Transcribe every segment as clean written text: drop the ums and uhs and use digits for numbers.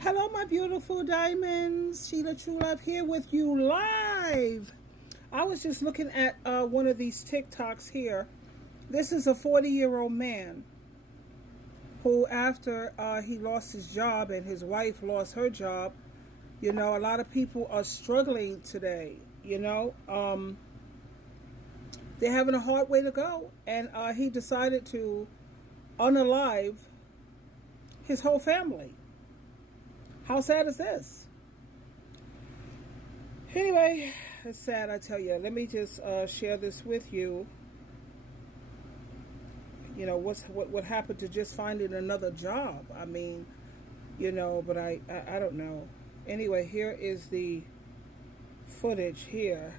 Hello, my beautiful diamonds. SheilaTruelove here with you live. I was just looking at one of these TikToks here. This is a 40-year-old man who, after he lost his job and his wife lost her job, a lot of people are struggling today. They're having a hard way to go. And he decided to unalive his whole family. How sad is this? Anyway, it's sad, I tell you. Let me just share this with you. What happened to just finding another job? I mean, but I don't know. Anyway, here is the footage here.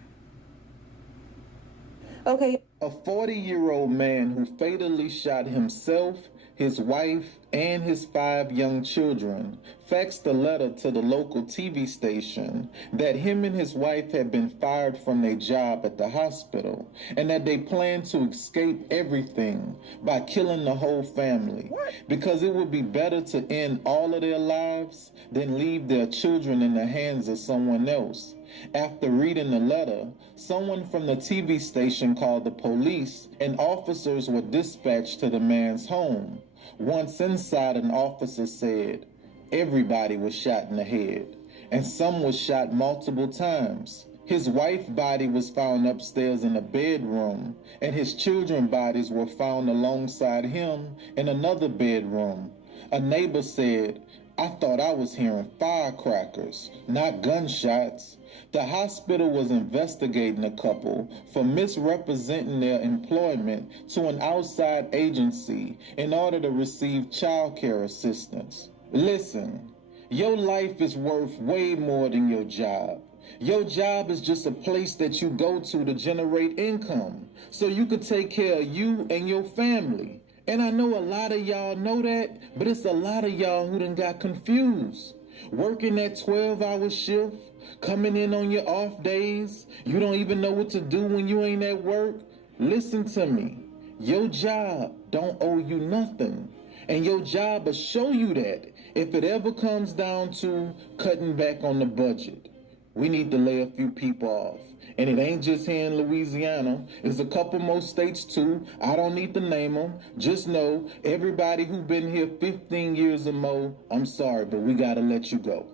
Okay. A 40-year-old man who fatally shot himself, his wife, and his 5 young children faxed a letter to the local TV station that him and his wife had been fired from their job at the hospital and that they planned to escape everything by killing the whole family. What? Because it would be better to end all of their lives than leave their children in the hands of someone else. After reading the letter, someone from the TV station called the police and officers were dispatched to the man's home. Once inside, an officer said everybody was shot in the head and some was shot multiple times. His wife's body was found upstairs in a bedroom and his children's bodies were found alongside him in another bedroom. A neighbor said, "I thought I was hearing firecrackers, not gunshots." The hospital was investigating the couple for misrepresenting their employment to an outside agency in order to receive child care assistance. Listen, your life is worth way more than your job. Your job is just a place that you go to generate income so you could take care of you and your family. And I know a lot of y'all know that, but it's a lot of y'all who done got confused. Working that 12-hour shift, coming in on your off days, you don't even know what to do when you ain't at work. Listen to me. Your job don't owe you nothing. And your job will show you that if it ever comes down to cutting back on the budget. We need to lay a few people off. And it ain't just here in Louisiana. It's a couple more states too. I don't need to name them. Just know everybody who been here 15 years or more, I'm sorry, but we got to let you go.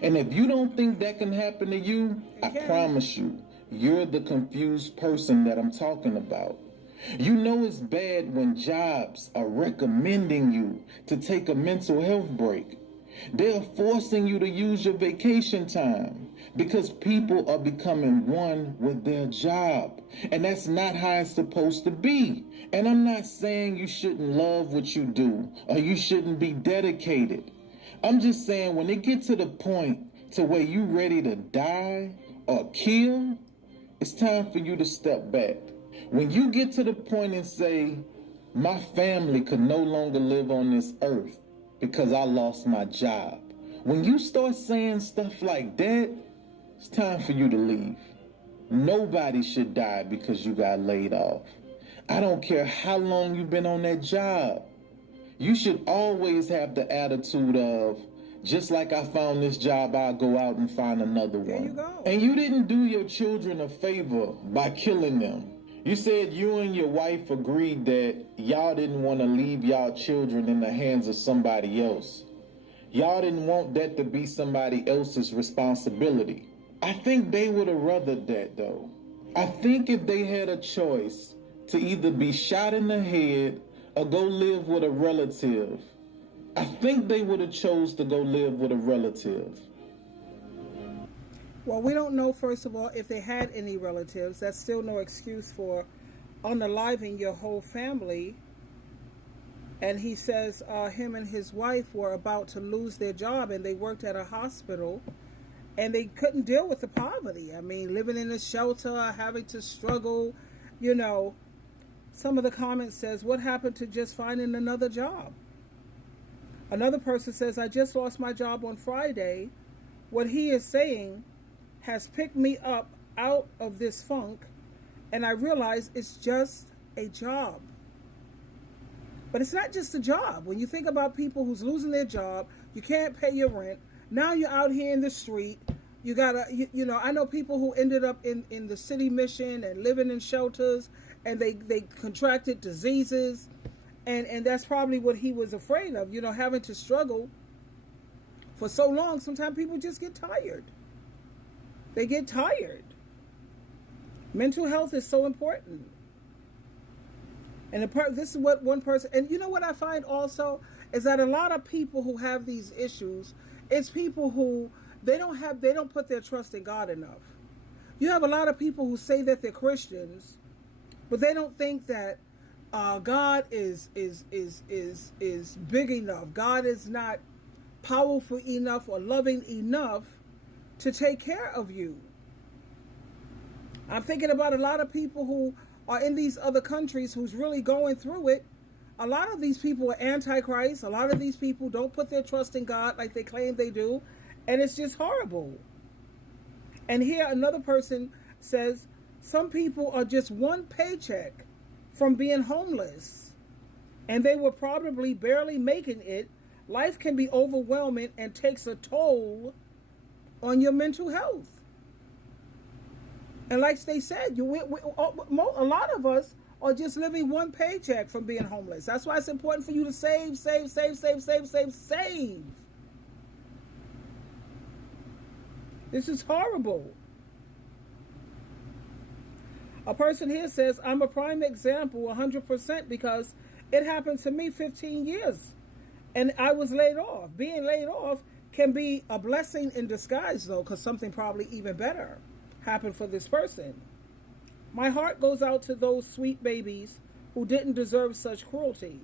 And if you don't think that can happen to you, I promise you, you're the confused person that I'm talking about. You know it's bad when jobs are recommending you to take a mental health break. They're forcing you to use your vacation time because people are becoming one with their job. And that's not how it's supposed to be. And I'm not saying you shouldn't love what you do or you shouldn't be dedicated. I'm just saying when it gets to the point to where you ready to die or kill, it's time for you to step back. When you get to the point and say, my family could no longer live on this earth because I lost my job. When you start saying stuff like that, it's time for you to leave. Nobody should die because you got laid off. I don't care how long you've been on that job. You should always have the attitude of, just like I found this job, I'll go out and find another one. There you go. And you didn't do your children a favor by killing them. You said you and your wife agreed that y'all didn't want to leave y'all children in the hands of somebody else. Y'all didn't want that to be somebody else's responsibility. I think they would have rathered that though. I think if they had a choice to either be shot in the head or go live with a relative, I think they would have chose to go live with a relative. Well, we don't know, first of all, if they had any relatives. That's still no excuse for unaliving your whole family. And he says him and his wife were about to lose their job and they worked at a hospital and they couldn't deal with the poverty. I mean, living in a shelter, having to struggle, Some of the comments says, what happened to just finding another job? Another person says, I just lost my job on Friday. What he is saying has picked me up out of this funk, and I realize it's just a job. But it's not just a job. When you think about people who's losing their job, you can't pay your rent. Now you're out here in the street. You gotta, I know people who ended up in the city mission and living in shelters, and they contracted diseases, and that's probably what he was afraid of. Having to struggle for so long. Sometimes people just get tired. They get tired. Mental health is so important. And this is what one person, and you know what I find also is that a lot of people who have these issues, it's people who they don't put their trust in God enough. You have a lot of people who say that they're Christians, but they don't think that God is big enough. God is not powerful enough or loving enough to take care of you. I'm thinking about a lot of people who are in these other countries who's really going through it. A lot of these people are antichrist. A lot of these people don't put their trust in God like they claim they do. And it's just horrible. And here another person says, some people are just one paycheck from being homeless. And they were probably barely making it. Life can be overwhelming and takes a toll on your mental health. And like they said, a lot of us are just living one paycheck from being homeless. That's why it's important for you to save. This is horrible. A person here says, I'm a prime example 100% because it happened to me 15 years and I was laid off. Being laid off can be a blessing in disguise though, because something probably even better happened for this person. My heart goes out to those sweet babies who didn't deserve such cruelty.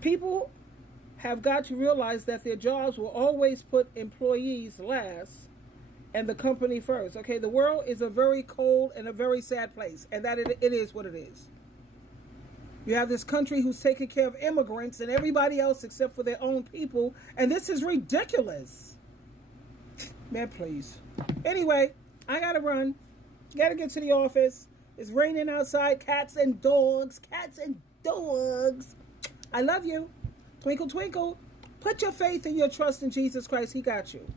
People have got to realize that their jobs will always put employees last and the company first. Okay, the world is a very cold and a very sad place, and that it is what it is. You have this country who's taking care of immigrants and everybody else except for their own people, and this is ridiculous. Man, please. Anyway, I gotta run. Gotta get to the office. It's raining outside. Cats and dogs. I love you. Twinkle, twinkle. Put your faith and your trust in Jesus Christ. He got you.